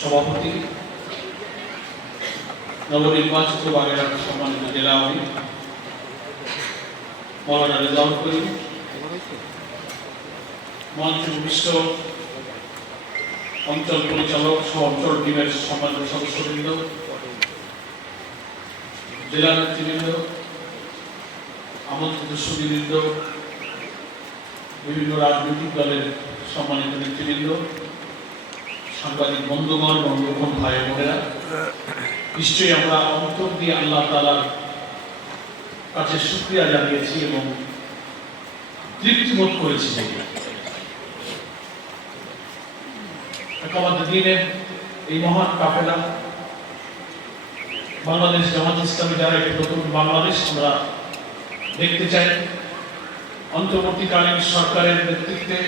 সভাপতি নবনির্বাচিত বাগেরহাট সম্মানিত জেলা আমির মৌলানা রেজাউল করিম মঞ্চ বিশ্ব অঞ্চল পরিচালক সহ অঞ্চল টিমের সম্মানিত সদস্যবৃন্দ, জেলা নেতৃবৃন্দ, আমন্ত্রিত সুদীবৃন্দ বিভিন্ন রাজনৈতিক দলের সম্মানিত নেতৃবৃন্দ সাংবাদিক বন্ধুগণ বন্ধুগণ, ভাই বোনেরা, নিশ্চয়ই আমরা অন্তর দিয়ে আল্লাহ তালার কাছে সুক্রিয়া জানিয়েছি এবং তৃপ্তি বোধ করেছি আমাদের দিনের এই মহান কাফেলা বাংলাদেশ জামাত ইসলামী যারা একটি নতুন বাংলাদেশ আমরা দেখতে চাই, অন্তর্বর্তীকালীন সরকারের নেতৃত্বে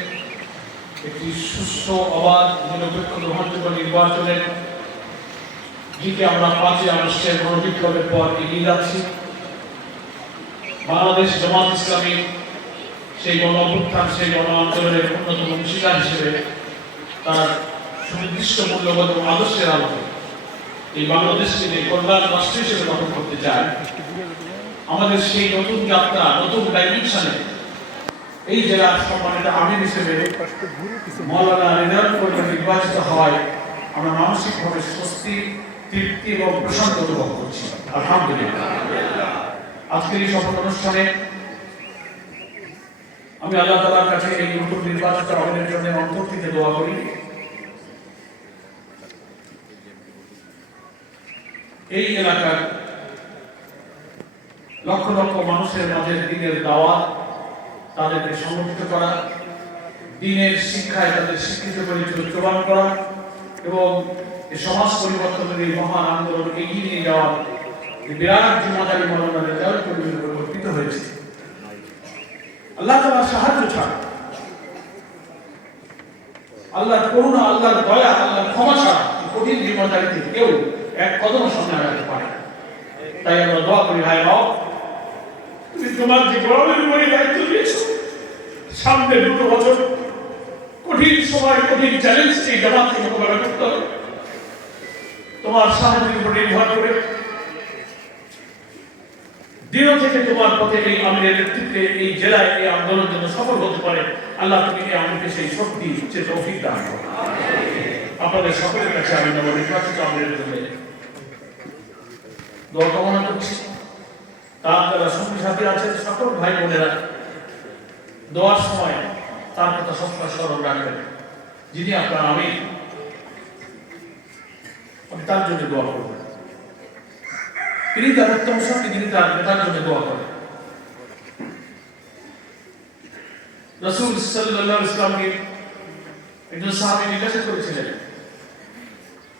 একটি সুস্থ, অবাধ, নিরপেক্ষ গ্রহণযোগ্য নির্বাচনের দিকে আমরা পাঁচই আগস্টের গণবিপ্লবের পর এগিয়ে যাচ্ছি। বাংলাদেশ জামাত ইসলামী সেই গণ অভ্যুত্থান, সেই গণ আন্দোলনের অন্যতম অংশীদার হিসেবে তার সুনির্দিষ্ট এবং আদর্শের আলোকে এই বাংলাদেশকে যে কল্যাণ রাষ্ট্র হিসেবে গঠন করতে চায়। আমাদের সেই নতুন যাত্রা, নতুন ডাইমেনশনে এই জেলার সম্মানিত আমির হিসেবে মৌলানা রেজাউল করিম নির্বাচিত হয় আমরা মানসিকভাবে স্বস্তি, তৃপ্তি এবং প্রশান্ত অনুভব করছি। আলহামদুলিল্লাহ। আজকের এই সফল অনুষ্ঠানে আমি আল্লাহ তালার কাছে এই নতুন নির্বাচিত আমিনের জন্য অন্তর থেকে দোয়া করি। এই এলাকার লক্ষ লক্ষ মানুষের মাঝে দিনের দাওয়াত তাদেরকে সংগঠিত করা, দিনের শিক্ষায় তাদের শিক্ষিত করে চরিত্রবান করা এবং সমাজ পরিবর্তনের এই মহান আন্দোলনকে এগিয়ে নিয়ে যাওয়ার এই বিরাট জিম্মাদারি মৌলানা রেজাউল করিমের হয়েছে। আল্লাহ তাআলার সাহায্য ছাড়া আল্লাহর করুণা, আল্লাহর দয়া, আল্লাহর ক্ষমা ছাড়া কঠিন জিম্মাদারিতে কেউ এক কদম সামনে আগাতে পারে। তাই আমরা দোয়া করি, হায় রব তুমি তোমার গরমের উপরে দায়িত্ব দিয়েছ, সামনে দুটো বছর কঠিন সময়, কঠিন চ্যালেঞ্জ এই জামাতকে করতে হবে। তোমার সাহায্যের উপর নির্ভর করে দৃঢ় থেকে তোমার পথে এই আমিরের নেতৃত্বে এই জেলায় এই আন্দোলন যেন সফল হতে পারে, আল্লাহ তুমি এই সেই শক্তি সে তৌফিক দান আপনাদের সকলের কাছে আমি নবনির্বাচিত আমিরের জন্য দোয়া কামনা করছি। তার সঙ্গী সাথী আছেন সকল ভাই বোনেরা সময় তার কথা সবসময় স্মরণ রাখবেন। যিনি আপনার আমি আমি তার জন্য দোয়া করবেন। তিনি তার উত্তম শক্তি তিনি তার নেতার জন্য দোয়া করেন। রসুল আলাইহি ইসলামকে একজন সাহাবী জিজ্ঞাসা করেছিলেন,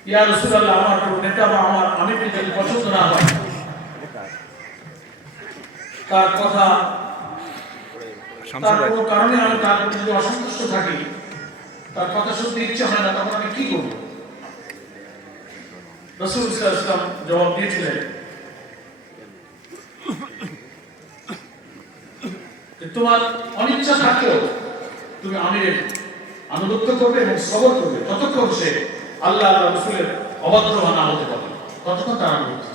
ইয়া রাসূলুল্লাহ, আমার নেতা বা আমার আমিরকে যদি পছন্দ না হয় তার কথা তার কোনো কারণে আমি তার প্রতি যদি অসন্তুষ্ট থাকি তার কথা শুনতে ইচ্ছে হয় না তখন আমি কি করব? রসুল ইসলাম জবাব দিয়েছিলেন তোমার অনিচ্ছা থাকলেও তুমি আমিরের আনুগত্য করবে এবং সবর করবে। ততক্ষণ সে আল্লাহ আল্লাহ রসুলের অবাধ্য না হতে পারবে ততক্ষণ তার আনুগত্য।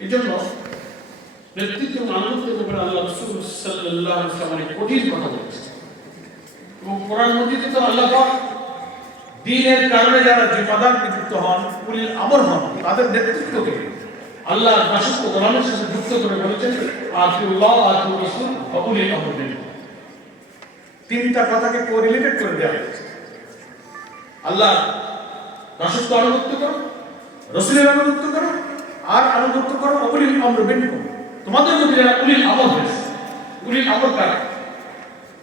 এই জন্য নেতৃত্ব আনুগত্যের উপরে আল্লাহ রসুল সাল্লাহ অনেক কঠিন কথা বলেছে এবং কোরআন মজিদে তো আল্লাহ দিনের কারণে যারা জিম্মাদার নিযুক্ত হন উলিল আমর হন, তাদের নেতৃত্বকে আল্লাহ দাসত্ব গোলামের সাথে যুক্ত করে বলেছেন আতিউল্লাহ আতিউর রাসূল ওয়া উলিল আমর মিনকুম তিনটা কথাকে কোরিলেটেড করে দেওয়া হয়েছে। আল্লাহ দাসত্ব আনুগত্য করো রসুলের আনুগত্য করো আর আনুগত্য করো, অবলিল আমর মিনকুম তোমাদের মধ্যে যারা উলিল আমর হয়েছে উলিল আমর কারা?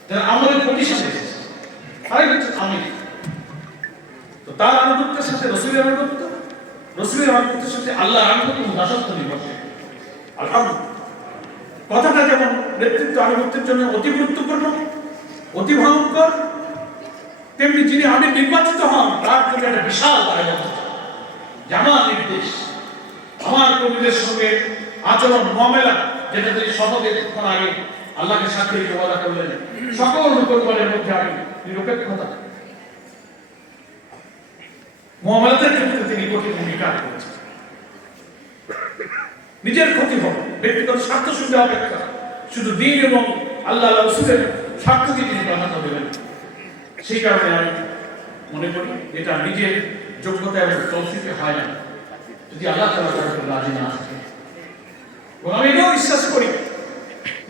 যারা আমলের প্রতিষ্ঠান এসেছে, তারাই হচ্ছে আমির তো তার আনুগত্যের সাথে রসুলের আনুগত্য, রসুলের আনুগত্যের সাথে আল্লাহ আনুগত্য দাসত্ব নির্ভরশীল। আলহামদুলিল্লাহ। কথাটা যেমন নেতৃত্ব আনুগত্যের জন্য অতি গুরুত্বপূর্ণ, অতি ভয়ঙ্কর, তেমনি যিনি আমি নির্বাচিত হন, তার জন্য একটা বিশাল যে আমার নির্দেশ। আমার কর্মীদের সঙ্গে আচরণ মমেলা যেটা তিনি শপথের কিছুক্ষণ আগে আল্লাহকে সাক্ষী রেখে ওয়াদা করলেন সকল পরিবারের মধ্যে আমি নিরপেক্ষতা। তিনি কঠিন ভূমিকা করেছেন। নিজের ক্ষতি ব্যক্তিগত স্বার্থ সুবিধা অপেক্ষা, শুধু দিন এবং আল্লাহ রসুলের স্বার্থকে তিনি প্রাধান্য দেবেন সেই কারণে আমি মনে করি এটা নিজের যোগ্যতা এবং তৌফিকে হয় না। যদি আল্লাহ রাজি না থাকে। এবং আমি এটাও বিশ্বাস করি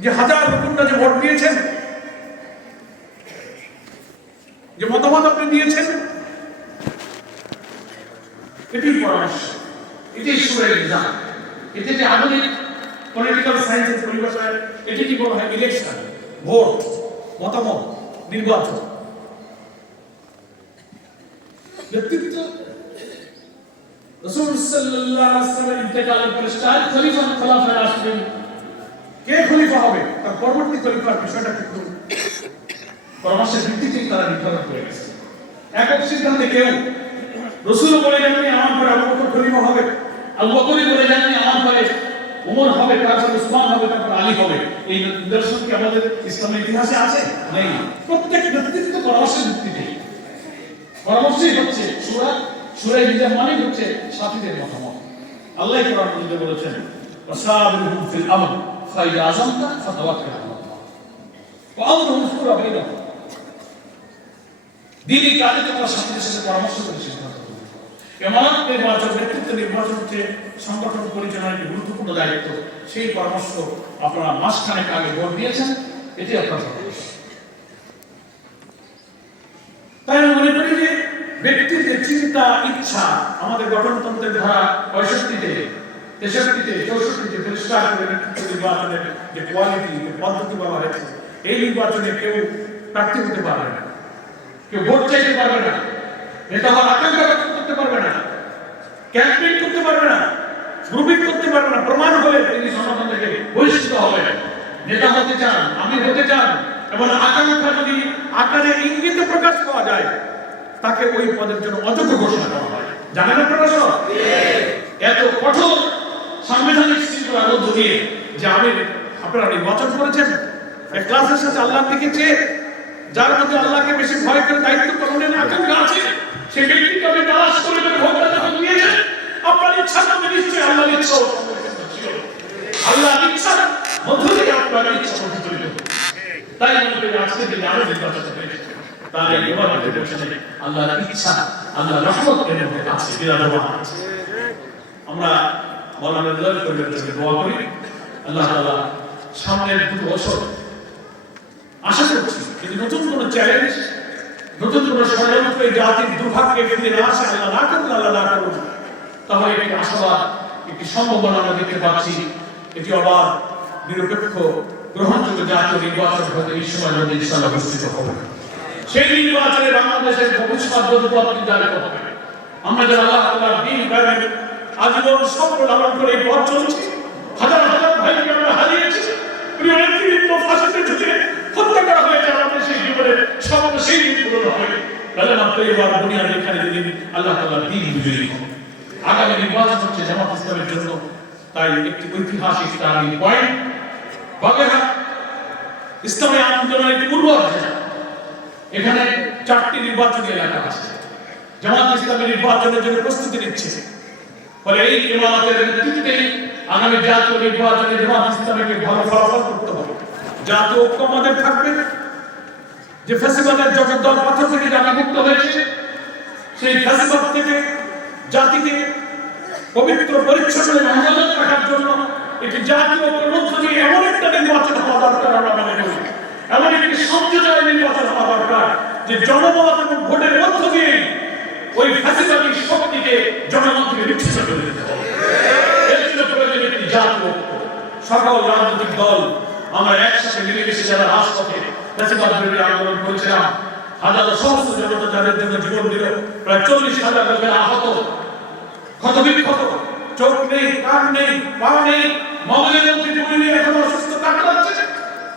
যে হাজার রকমটা যে ভোট দিয়েছেন, যে মতামত আপনি দিয়েছেন এটি পরামর্শ এটি সুরের নিজাম। এটি যে আধুনিক পলিটিক্যাল সায়েন্সের পরিভাষায়, এটি কি বলা হয় ইলেকশন ভোট, মতামত, নির্বাচন। ব্যক্তিত্ব রসুল সাল্লাল্লাহু আলাইহি ইন্তেকালের পরে খলিফা কে খলিফা হবে? তার পরবর্তী বিষয়টা পরামর্শের ভিত্তিতে তারা করে গেছে। একক সিদ্ধান্তে কেউ বলে আমার পরে আবু বকর খলিফা হবে। আবু বকরই বলে যাননি আমার পরে উমর হবে তারপর উসমান হবে তারপর আলী হবে। এই নিদর্শন কি আমাদের ইসলামের ইতিহাসে আছে? নেই। প্রত্যেক ব্যক্তিত্ব পরামর্শের ভিত্তিতে। পরামর্শই হচ্ছে সুরা সুরা হিজাব মানে হচ্ছে সাথীদের মতামত। আল্লাহ কোরআন মধ্যে বলেছেন ফিল আমর, ফাইদা আযামতা ফাতাওয়াক্কাল আলাল্লাহ ওয়া আমরুহুম শুরা বাইনাহুম দিনই কাজে তোমরা সাথীদের সাথে পরামর্শ করে সিদ্ধান্ত। এমন নির্বাচন নেতৃত্ব নির্বাচন হচ্ছে সংগঠন পরিচালনার একটি গুরুত্বপূর্ণ দায়িত্ব। সেই পরামর্শ আপনারা মাসখানেক আগে ভোট দিয়েছেন এটি আপনার তাই আমি মনে করি যে ব্যক্তির যে চিন্তা, ইচ্ছা আমাদের গঠনতন্ত্রের ধারা পঁয়ষট্টিতে, তেষট্টিতে, চৌষট্টিতে পরিষ্কার করে নেতৃত্ব নির্বাচনের যে কোয়ালিটি যে পদ্ধতি বলা হয়েছে, এই নির্বাচনে কেউ প্রার্থী হতে পারবে না। কেউ ভোট চাইতে পারবে না। নেতা হওয়ার আকাঙ্ক্ষা ব্যক্ত করতে পারবে না। ক্যাম্পেইন করতে পারবে না। গ্রুপিং করতে পারবে না। প্রমাণ হলে তিনি সমাধান থেকে বহিষ্কৃত হবে। নেতা হতে চান, আমি হতে চান এবং আকাঙ্ক্ষা যদি আকারে ইঙ্গিতে প্রকাশ পাওয়া যায় তাকে ওই পদের জন্য অযোগ্য ঘোষণা করা হয়। জানেন আপনারা সব? এত কঠোর সাংবিধানিক শৃঙ্খলার মধ্য দিয়ে যে আমি, আপনারা নির্বাচন করেছেন ক্লাসের সাথে আল্লাহর দিকে চেয়ে, যার মধ্যে আল্লাহকে বেশি ভয় করে দায়িত্ব পালনের আকাঙ্ক্ষা আছে সে ব্যক্তিকে তালাশ করে করে ভোটটা নিয়েছেন আপনার নিশ্চয়ই ইচ্ছা ছিল আল্লাহর ইচ্ছার মধ্য থেকে আপনার ইচ্ছা। তাই করি আজকে দিনে আরও নির্বাচন হয়েছে আল্লাহর ইচ্ছা আল্লাহর রহমত এর মধ্যে আছে আমরা দোয়া করি। আল্লাহ তাআলা সামনের বছর আশা করছি যদি নতুন চ্যালেঞ্জ নতুন এই জাতির দুর্ভাগ্যে ফিরে না আসে, আল্লাহ না করুন আল্লাহ না করুন তাহলে আশাবাদ, একটি সম্ভাবনা আমরা দেখতে পাচ্ছি। এটি আবার নিরপেক্ষ, গ্রহণযোগ্য জাতীয় নির্বাচন হতে এই সময় অনুষ্ঠিত হবে। সেই নির্বাচনে বাংলাদেশের ভবিষ্যৎ হবে। আমরা যারা আল্লাহ তাআলার দিন কায়েমের আজীবন সফল লালন করে পথ চলছি, হাজার হাজার ভাইকে আমরা হারিয়েছি, প্রিয় নেতৃবৃন্দ, ফাঁসিতে ঝুঁকে হত্যা করা হয়েছে আমাদের সেই স্বপ্ন সেই দিন পূরণ তাহলে এবার দুনিয়ার এখানে যেদিন আল্লাহ তাআলার দিন বিজয়ী আগামী নির্বাচন হচ্ছে জামাত ইসলামের জন্য। তাই একটি ঐতিহাসিক টার্নিং পয়েন্ট, বাগেরহাট, ইসলামী আন্দোলনের পূর্ব অধ্যায় এখানে চারটি নির্বাচনী এলাকা আছে। জামাত ইসলামী নির্বাচনের জন্য প্রস্তুতি নিচ্ছে। ফলে এই ইমামতের নেতৃত্বে আগামী জাতীয় নির্বাচনে জামাত ইসলামীকে ভালো ফলাফল করতে হবে। জাতীয় ঐক্য আমাদের থাকবে। যে ফ্যাসিবাদের যত দল পাথর থেকে জাতি মুক্ত হয়েছে, সেই ফ্যাসিবাদ থেকে, জাতিকে পবিত্র, পরিচ্ছন্ন এবং হেফাজত রাখার জন্য একটি জাতীয় মধ্য দিয়ে এমন একটা নির্বাচন হওয়া দরকার আমরা মনে করি। এমন একটি সমঝোতার নির্বাচন হওয়া দরকার যে জনমত এবং ভোটের মধ্য দিয়ে ওই ফ্যাসিবাদী শক্তিকে জনগণ বিচ্ছিন্ন করে দিতে হবে। এর জন্য প্রয়োজন একটি সকল রাজনৈতিক দল, আমরা একসাথে মিলেমিশে যারা রাজপথে ফ্যাসিবাদ বিরোধী আন্দোলন করেছিলাম, হাজার সহস্র জনতা যাদের জন্য জীবন দিল, প্রায় চল্লিশ হাজার লোকের আহত। ক্ষত বিক্ষত চোখ নেই, কান নেই, পা নেই, মগজের মধ্যে জমি নিয়ে এখনও অসুস্থ কাটাচ্ছে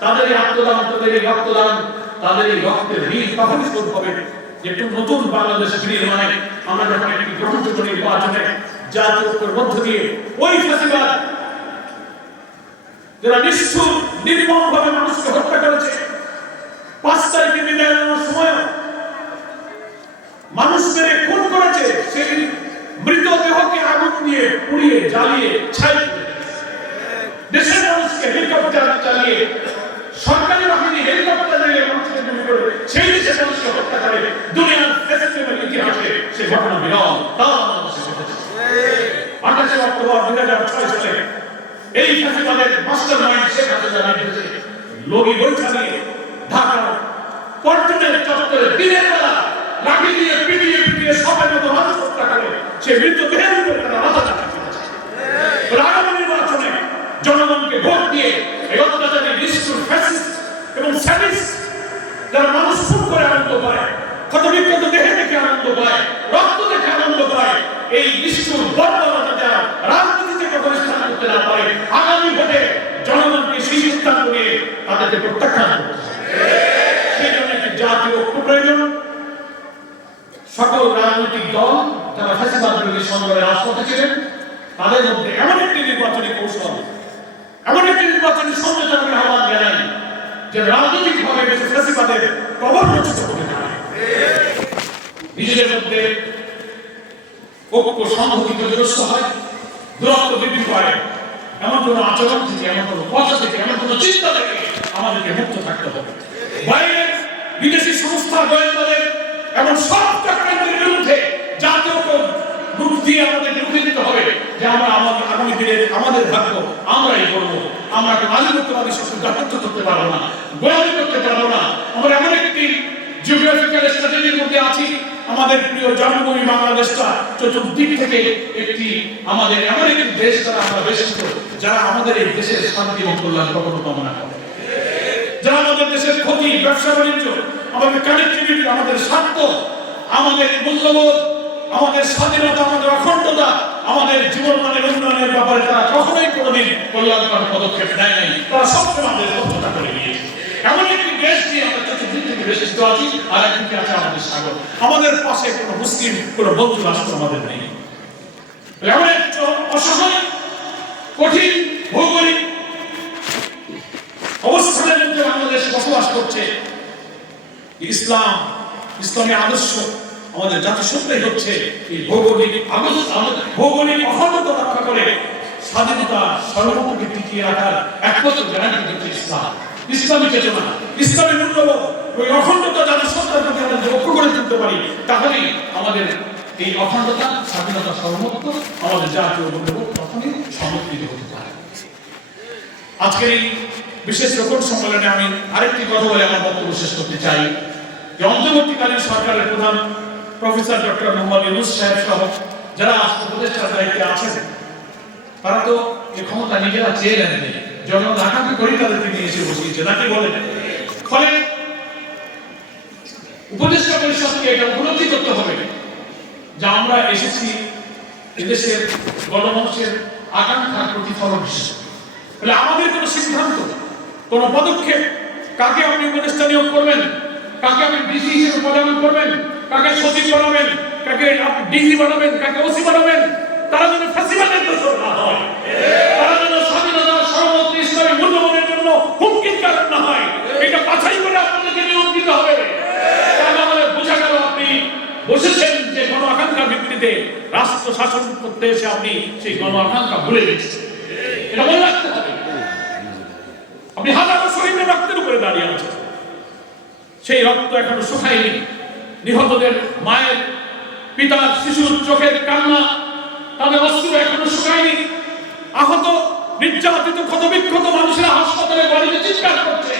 তাদের এই আত্মদান তাদের রক্তদান তাদের রক্তের ঋণ তখনই শোধ হবে। একটু নতুন বাংলাদেশ ফিরিয়ে আমরা যখন একটি গ্রহণযোগ্য নির্বাচনে জাতীয় মধ্য দিয়ে ওই ফেসিবাদ যারা নিষ্ঠুর নির্মম ভাবে মানুষকে হত্যা করেছে, পাঁচ তারিখে বিদায় নেওয়ার সময় মানুষ মেরে খুন করেছে, সেই মৃতদেহকে আগুন দিয়ে পুড়িয়ে, জ্বালিয়ে, ছাই দেশের মানুষকে হেলিকপ্টার চালিয়ে সরকারি বাহিনী হেলিকপ্টার চালিয়ে মানুষকে গুলি করে সেই দেশের মানুষকে হত্যা করে। দুনিয়ার ইতিহাসে সে ঘটনা বিরল। আঠাশে অক্টোবর দুই হাজার ছয় সালে এই ফেস্টিভ্যালের মাস্টার মাইন্ড চত্বরে দিনের বেলা লাঠি দিয়ে পিটিয়ে পিটিয়ে সবাই মতো মানুষ হত্যা করে, সে মৃত্যুদেহের উপরে তারা চাপা দিয়েছে। আগামী নির্বাচনে জনগণকে ভোট দিয়ে এবং যারা মানুষ খুন করে আনন্দ পায় ক্ষতবিক্ষত দেহে দেখে আনন্দ পায়, রক্ত দেখে আনন্দ পায়, এই নিষ্ঠুর বর্বরতা যারা রাজনীতিতে কখনো স্থান করতে না পারে, আগামী ভোটে জনগণকে সেই সিদ্ধান্ত নিয়ে তাদেরকে প্রত্যাখ্যান সেই জন্য একটি জাতীয় ঐক্য প্রয়োজন সকল রাজনৈতিক দল যারা ফ্যাসিবাদ বিরোধী সংগ্রামে রাজপথে ছিলেন, তাদের মধ্যে এমন একটি নির্বাচনী কৌশল, এমন একটি নির্বাচনী সংযোজনের আহ্বান জানাই যে রাজনৈতিক ভাবে দেশে ফ্যাসিবাদের প্রবল রচিত হতে পারে নিজেদের মধ্যে ঐক্য সংহতি ক্ষতিগ্রস্ত হয়, দূরত্ব বৃদ্ধি পায়। এমন কোন আচরণ থেকে, এমন কোন কথা থেকে, এমন কোন চিন্তা থেকে আমাদেরকে মুক্ত থাকতে হবে। বাইরে বিদেশি সংস্থা গোয়েন্দাদের এমন সব চক্রান্তের বিরুদ্ধে জাতীয় ঐক্য রূপ দিয়ে আমাদেরকে রুখে দিতে হবে যে আমরা আমাদের আগামী দিনে আমাদের ভাগ্য আমরাই করব আমরা কোনো আধিপত্যবাদী শক্তি দাপত্য করতে পারব না গোলামি করতে পারব না। আমরা এমন একটি জিওগ্রাফিক্যাল স্ট্র্যাটেজির মধ্যে আছি। আমাদের প্রিয় জন্মভূমি বাংলাদেশটা চতুর্দিক থেকে একটি আমাদের এমন একটি দেশ দ্বারা আমরা বেষ্টিত যারা আমাদের এই দেশের শান্তি এবং কল্যাণ কখনো কামনা করে। যারা আমাদের দেশের ক্ষতি, ব্যবসা, বাণিজ্য, আমাদের কানেক্টিভিটি আমাদের স্বার্থ, আমাদের মূল্যবোধ, আমাদের স্বাধীনতা, আমাদের অখণ্ডতা আমাদের জীবন মানের উন্নয়নের ব্যাপারে তারা কখনোই কোনোদিন কল্যাণকর পদক্ষেপ নেয় নাই তারা সবসময় আমাদের সভ্যতা করে নিয়েছে। এমন একটি দেশ দিয়ে আমরা চতুর্দিক থেকে আছি, আর আছে আমাদের সাগর। আমাদের পাশে কোনো মুসলিম, কোনো বন্ধু রাষ্ট্র আমাদের নেই। এমন একটা অসহায়, কঠিন, ভৌগোলিক অবস্থানের মধ্যে বাংলাদেশ বসবাস করছে। ইসলাম, ইসলামী আদর্শ আমাদের জাতিসত্তাই হচ্ছে। এই ভৌগোলিক ভৌগোলিক অখণ্ডতা রক্ষা করে স্বাধীনতা সর্বভৌমকে টিকিয়ে রাখার একমাত্র গ্যারান্টি হচ্ছে ইসলাম। ইসলামী চেতনা, ইসলামী মূল্যবোধ ওই অখণ্ডতা প্রতি আমরা লক্ষ্য করে তুলতে পারি, তাহলেই আমাদের এই অখণ্ডতা, স্বাধীনতা সর্বত্র আমাদের জাতীয় মূল্যবোধ তখনই হতে পারে। আজকের এই বিশেষ রোপণ সম্মেলনে আমি আরেকটি কথা বলে আমার বক্তব্য শেষ করতে চাই। যে অন্তর্বর্তীকালীন সরকারের প্রধান প্রফেসর ডক্টর মোহাম্মদ ইউনুস সাহেব সহ যারা উপদেষ্টার দায়িত্বে আছেন, তারা তো এই ক্ষমতা নিজেরা চেয়ে নেননি। জনগণ আকাঙ্ক্ষা করি তাদেরকে নিয়ে এসে বসিয়েছে, নাকি বলেন? ফলে উপদেষ্টা পরিষদকে এটা উপলব্ধি করতে হবে যে আমরা এসেছি এদেশের গণমানুষের আকাঙ্ক্ষার প্রতিফলন হিসেবে। তাহলে আমাদের কোনো সিদ্ধান্ত, কোনো পদক্ষেপ, কাকে আপনি উপদেষ্টা নিয়োগ করবেন, কাকে আপনি ডিসি হিসেবে পদায়ন করবেন? কাকে সচিব বানাবেন, কাকে ডিসি বানাবেন, কাকে ওসি বানাবেন, তারা যেন ফ্যাসিবাদের দোষর না হয়। তারা যেন স্বাধীনতা সর্বত্র ইসলামী মূল্যবোধের জন্য হুমকির কারণ না হয়। এটা বাছাই করে আপনাদেরকে নিয়োগ দিতে হবে। তাহলে বোঝা গেল আপনি বসেছেন যে গণ আকাঙ্ক্ষার ভিত্তিতে রাষ্ট্র শাসন করতে এসে আপনি সেই গণ আকাঙ্ক্ষা ভুলে গেছেন। এটা মনে রাখতে হবে। আপনি হাজারো শহীদের রক্তের উপরে দাঁড়িয়ে আছেন। সেই রক্ত এখনও শুকায়নি। নিহতদের মায়ের পিতার শিশুর চোখের কান্না, তাদের অস্ত্র এখনও শুকায়নি। আহত, নির্যাতিত, ক্ষতবিক্ষত মানুষেরা হাসপাতালে বাড়িতে চিৎকার করছে।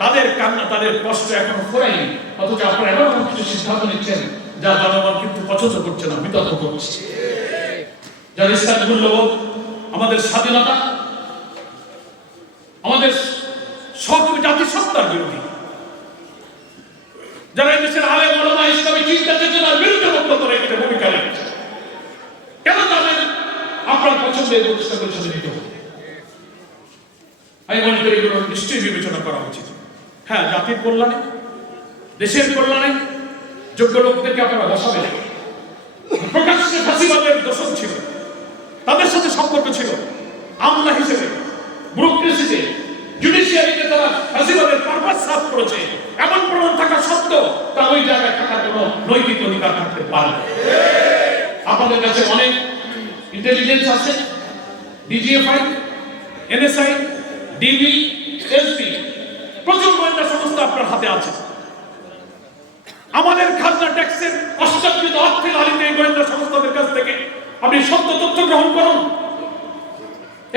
তাদের কান্না, তাদের কষ্ট এখনও ফুরায়নি। অথচ আপনারা এমন কিছু সিদ্ধান্ত নিচ্ছেন যা জনগণ কিন্তু পছন্দ করছে না, বিতর্ক করছে। যার ইসলাম মূল্যবোধ আমাদের স্বাধীনতা, আমাদের সহযোগী জাতিসত্তার বিরোধী। যারা দেশের আলে মরমা ইসলামী চিন্তা চেতনার বিরুদ্ধে বক্তব্য রেখেছে ভূমিকা রেখেছে, কেন তাদের আপনার পছন্দের প্রতিষ্ঠা পরিষদে নিতে আমি মনে করি এগুলো নিশ্চয়ই বিবেচনা করা উচিত। হ্যাঁ জাতির কল্যাণে, দেশের কল্যাণে যোগ্য লোকদেরকে আপনারা বসাবেন। প্রকাশ্যে ফাঁসিবাদের দোষণ ছিল, তাদের সাথে সম্পর্ক ছিল, আমলা হিসেবে ব্যুরোক্রেসিতে জুডিশিয়ারিতে তারা ফ্যাসিবাদের পারপাস সাফ করেছে। এমন প্রমাণ থাকা সত্ত্বেও তা ওই জায়গায় থাকার কোনো নৈতিক অধিকার থাকতে পারে। আপনাদের কাছে অনেক ইন্টেলিজেন্স আছে ডিজিএফআই এনএসআই ডিবি এসপি প্রচুর গোয়েন্দা সংস্থা আপনার হাতে আছে। আমাদের খাজনা ট্যাক্সের অষ্টাকৃত অর্থে লালিত এই গোয়েন্দা সংস্থাদের কাছ থেকে আপনি সত্য তথ্য গ্রহণ করুন।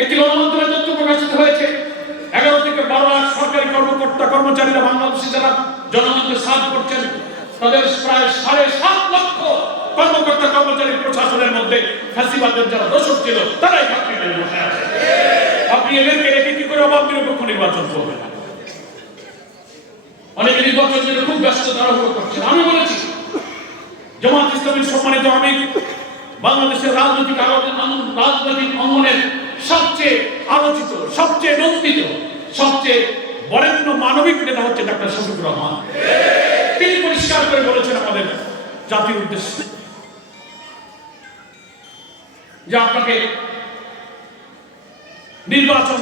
একটি গণমাধ্যমে তথ্য প্রকাশিত হয়েছে, এগারো থেকে বারো লাখ সরকারি কর্মকর্তা কর্মচারীরা বাংলাদেশে যারা জনগণকে সাথ করছেন তাদের প্রায় সাড়ে সাত লক্ষ কর্মকর্তা কর্মচারী প্রশাসনের মধ্যে ফ্যাসিবাদের যারা দোষক ছিল, তারাই চাকরি বসে আছে। আপনি এদেরকে রেখে কি করে অবাধ নিরপেক্ষ নির্বাচন করবেন? অনেকে নির্বাচন নিয়ে খুব ব্যস্ত, তাড়াহুড়ো করছেন। আমি বলেছি, জামাত ইসলামের সম্মানিত আমির, বাংলাদেশের রাজনৈতিক রাজনৈতিক অঙ্গনের সবচেয়ে আলোচিত, সবচেয়ে নন্দিত সবচেয়ে বরেণ্য মানবিক নেতা হচ্ছে ডাক্তার শফিকুর রহমান। তিনি পরিষ্কার করে বলেছেন আমাদের জাতির উদ্দেশ্যে। যে আপনাকে নির্বাচন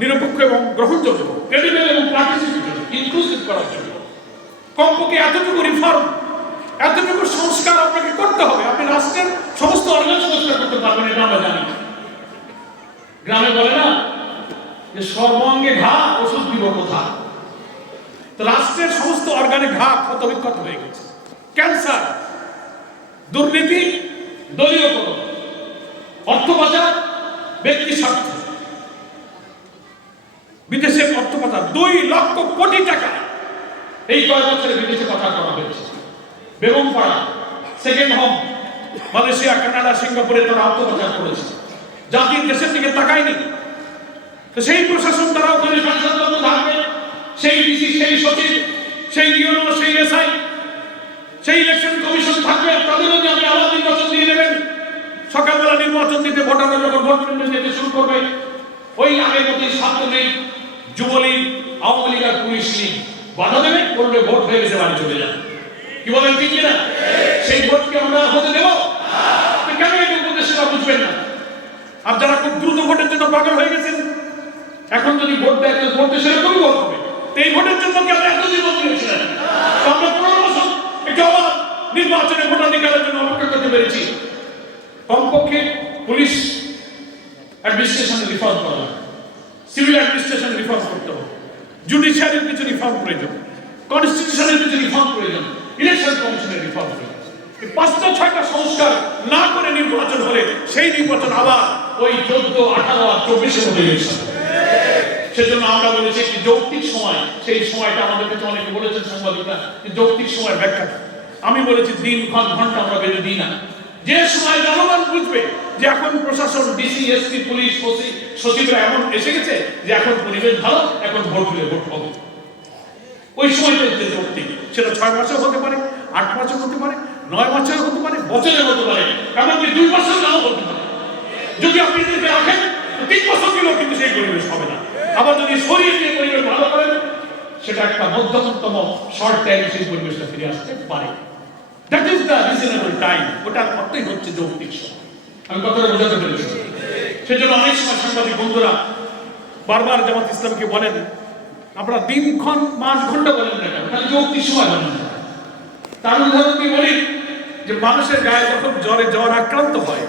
নিরপেক্ষ এবং গ্রহণযোগ্য ক্রেডিবল এবং পার্টিসিপেটরি ইনক্লুসিভ করার জন্য। কমপক্ষে এতটুকু রিফর্ম এতটুকু সংস্কার আপনাকে করতে হবে। আপনি রাষ্ট্রের সমস্ত অর্গান সংস্কার করতে পারবেন এটা আমরা জানি। গ্রামে বলে না যে সর্বাঙ্গে ঘা, ওষুধ দিব কোথা রাষ্ট্রের সমস্ত অর্গানে ঘা ক্ষত বিক্ষত হয়ে গেছে। ক্যান্সার দুর্নীতি দলীয় অর্থ পাচার ব্যক্তি স্বার্থ। বিদেশে অর্থ পাচার দুই লক্ষ কোটি টাকা এই কয় বছরে বিদেশে পাচার করা হয়েছে। বেগম পাড়া সেকেন্ড হোম মালয়েশিয়া, কানাডা, সিঙ্গাপুরে তারা অর্থ পাচার করেছে। জাতির দেশের দিকে তাকায়নি। তো সেই প্রশাসন তারা ওখানে সেই ডিসি সেই সচিব, সেই ইউনো সেই এসআই, সেই ইলেকশন কমিশন থাকবে তাদেরও তাদের যদি আপনি আলাদা নির্বাচন দিয়ে দেবেন। সকালবেলা নির্বাচন দিতে ভোটাররা যখন ভোট কেন্দ্রে যেতে শুরু করবে, ওই আগের মতোই ছাত্রলীগ যুবলীগ, আওয়ামী লীগ আর পুলিশ লীগ বাধা দেবে করবে ভোট হয়ে গেছে, বাড়ি চলে যান। কি বলেন, ঠিক না সেই ভোটকে আমরা হতে দেব? কেন এই উপদেশটা বুঝবেন না? আর যারা খুব দ্রুত ভোটের জন্য পাগল হয়ে গেছেন, এখন যদি ভোট দেয় ভোট সেরকমই হবে। এই ভোটের জন্য কি আমরা এতদিন তো আমরা পনেরো বছর একটু আবার নির্বাচনে ভোটাধিকারের জন্য অপেক্ষা করতে পেরেছি। কমপক্ষে পুলিশ অ্যাডমিনিস্ট্রেশন রিফর্ম করা সিভিল অ্যাডমিনিস্ট্রেশন রিফর্ম করতে হবে জুডিশিয়ারির কিছু রিফর্ম প্রয়োজন কনস্টিটিউশনের কিছু রিফর্ম প্রয়োজন ইলেকশন কমিশনের রিফর্ম প্রয়োজন পাঁচটা, ছয়টা সংস্কার না করে নির্বাচন হলে সেই নির্বাচন আবার ওই চোদ্দ, আঠারো আর চব্বিশের মধ্যে ইলেকশন সেজন্য আমরা বলেছি একটি যৌক্তিক সময়, সেই সময়টা আমাদের কাছে অনেকে বলেছেন সাংবাদিকরা যৌক্তিক সময় ব্যাখ্যা। আমি বলেছি দিন, ঘন ঘণ্টা আমরা বেঁধে দিই না। যে সময় জনগণ বুঝবে যে এখন প্রশাসন, ডিসি, এসপি, পুলিশ সচিবরা এমন এসে গেছে যে এখন পরিবেশ ভালো, এখন ভোট ভোট হবে। ওই সময়টা যৌক্তিক। সেটা ছয় মাসেও হতে পারে, আট মাসেও হতে পারে, নয় মাসেও হতে পারে, বছরেও হতে পারে। এমনকি দুই বছর নাও হতে পারে। যদি আপনি রাখেন তিন বছর কিন্তু সেই আবার যদি দিয়ে পরিবেশ ভালো করেন, সেটা একটা মধ্যমতম শর্ট টাইম সেই পরিবেশটা ফিরে আসতে পারে। That is the reasonable time ওটার অর্থই হচ্ছে যৌক্তিক আমি কথাটা বোঝাতে পেরেছি। সেজন্য অনেক সময় সাংবাদিক বন্ধুরা, বারবার জামাত ইসলামকে বলেন, আপনারা দিনক্ষণ মাস ঘণ্টা বলেন না কেন? খালি যৌক্তিক সময় বলেন তার উদাহরণ দিয়ে বলি যে, মানুষের গায়ে যখন জ্বরে জ্বর আক্রান্ত হয়,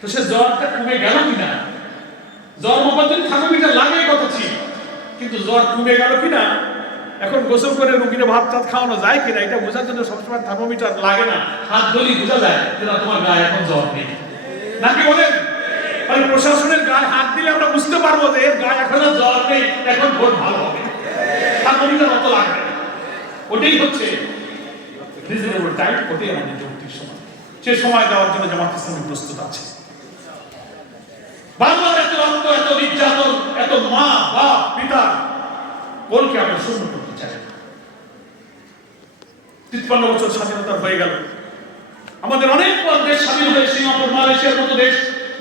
তো সে জ্বরটা কমে গেল কিনা? জ্বর জন্য থার্মোমিটার লাগে কথা ছিল কিন্তু জ্বর কমে গেল কিনা? এখন গোসল করে রুগীরা ভাত টাত খাওয়ানো যায় কিনা? এটা বোঝার জন্য সবসময় থার্মোমিটার লাগে না। হাত ধরি বোঝা যায় যে তোমার গায়ে এখন জ্বর নেই। নাকি বলেন? মানে প্রশাসনের গায়ে হাত দিলে আমরা বুঝতে পারব যে এর গায়ে এখন জ্বর নেই, এখন ভোট ভালো হবে। থার্মোমিটার অত লাগবে না। ওটাই হচ্ছে রিজনেবল টাইম ওটাই আমাদের যৌক্তিক সময়। সে সময় দেওয়ার জন্য জামাত ইসলামী প্রস্তুত আছে। এত নির্যাতন, এত মা, বাপ, পিতা, কোনকে আমরা শূন্য করতে চাই। তিপ্পান্ন বছর স্বাধীনতা হয়ে গেল। আমাদের অনেক দেশ স্বাধীন হয়ে সিঙ্গাপুর, মালয়েশিয়ার মতো দেশ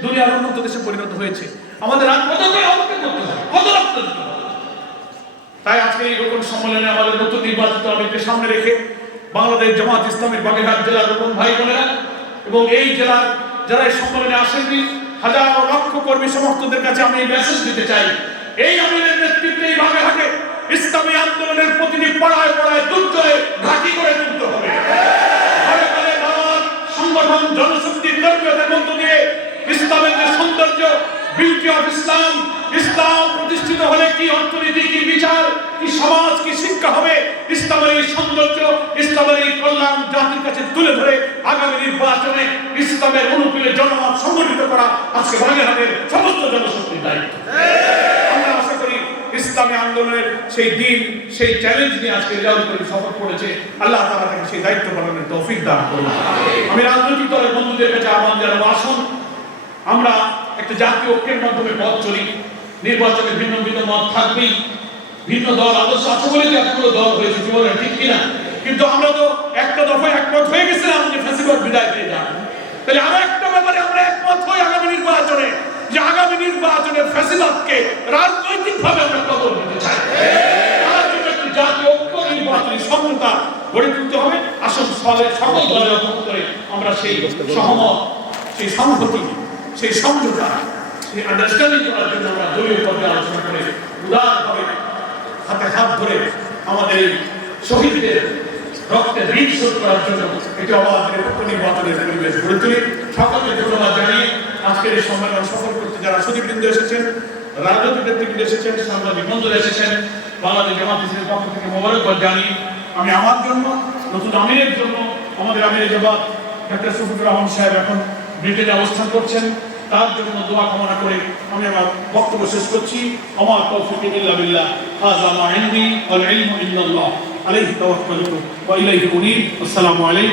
দুনিয়ার উন্নত দেশে পরিণত হয়েছে। আমাদের আর কত করে অপেক্ষা করতে তাই আজকে এই রোপণ সম্মেলনে আমাদের নতুন নির্বাচিত আমিরকে সামনে রেখে বাংলাদেশ জামাত ইসলামের বাগেরহাট জেলার রোপণ ভাই বোনেরা এবং এই জেলার যারা এই সম্মেলনে আসেননি হাজার লক্ষ কর্মী সমর্থকদের কাছে আমি এই মেসেজ দিতে চাই। এই আমিরের নেতৃত্বে এই বাগেরহাটে ইসলামী আন্দোলনের প্রতিটি পড়ায় পড়ায় দুর্জয়ে ঘাঁটি করে তুলতে হবে। সংগঠন, জনশক্তি তরবিয়তের মধ্য দিয়ে ইসলামের যে সৌন্দর্য বিউটি অফ ইসলাম ইসলাম প্রতিষ্ঠিত হলে কি অর্থনীতি, কি বিচার, কি সমাজ, কি শিক্ষা হবে? ইসলামের এই সৌন্দর্য, ইসলামের এই কল্যাণ জাতির কাছে তুলে ধরে আগামী নির্বাচনে ইসলামের অনুকূলে জনমত সংগঠিত করা আজকে বাগেরহাটের সমস্ত জনশক্তির দায়িত্ব। আমরা আশা করি ইসলামী আন্দোলনের সেই দিন, সেই চ্যালেঞ্জ নিয়ে আজকে রেজাউল করিম শপথ করেছে আল্লাহ তাআলা তাকে সেই দায়িত্ব পালনের তৌফিক দান করুন। আমি রাজনৈতিক দলের বন্ধুদের কাছে আহ্বান জানাব, আসুন। আমরা একটা জাতীয় ঐক্যের মাধ্যমে পথ চলি। নির্বাচনে ভিন্ন ভিন্ন মত থাকবেই। ভিন্ন দল, আদর্শ আছে বলে যে এতগুলো দল হয়েছে কি বলেন ঠিক কিনা? কিন্তু আমরা তো একটা দফায় একমত হয়ে গেছিলাম যে ফ্যাসিবাদ বিদায় পেয়ে যান তাহলে আরও একটা ব্যাপারে আমরা একমত হই আগামী নির্বাচনে, যে আগামী নির্বাচনে ফ্যাসিবাদকে রাজনৈতিক ভাবে আমরা কবর দিতে চাই। হবে। আমরা সেই সহমত, সেই সংহতি, সেই সমঝোতা সেই আন্ডারস্ট্যান্ডিং করার জন্য আমরা দলীয় পর্যায়ে আলোচনা করে উদারভাবে হাতে হাত ধরে আমাদের এই শহীদদের রক্তের ঋণ শোধ করার জন্য একটি অবাধ নিরপেক্ষ নির্বাচনের পরিবেশ গড়ে তুলি। সকলকে ধন্যবাদ জানিয়ে আজকের এই সম্মেলন সফল করতে যারা সুদীবৃন্দ এসেছেন, রাজনৈতিক নেতৃবৃন্দ এসেছেন সাংবাদিক বন্ধুরা এসেছেন, বাংলাদেশ জামাত ইসলামের পক্ষ থেকে মোবারকবাদ জানিয়ে আমি আমার জন্য, নতুন আমিরের জন্য, আমাদের আমিরের জবাব ডাক্তার সুফিকুর রহমান সাহেব এখন ব্রিটেনে অবস্থান করছেন। তার জন্য দোয়া কামনা করে আমি আমার বক্তব্য শেষ করছি। আমার তৌফিক ইল্লা বিল্লাহ। হাযা মা ইনদি ওয়াল ইলমু ইল্লাল্লাহ। আলাইহি তাওয়াক্কালতু ওয়া ইলাইহি উনীব। আসসালামু আলাইকুম।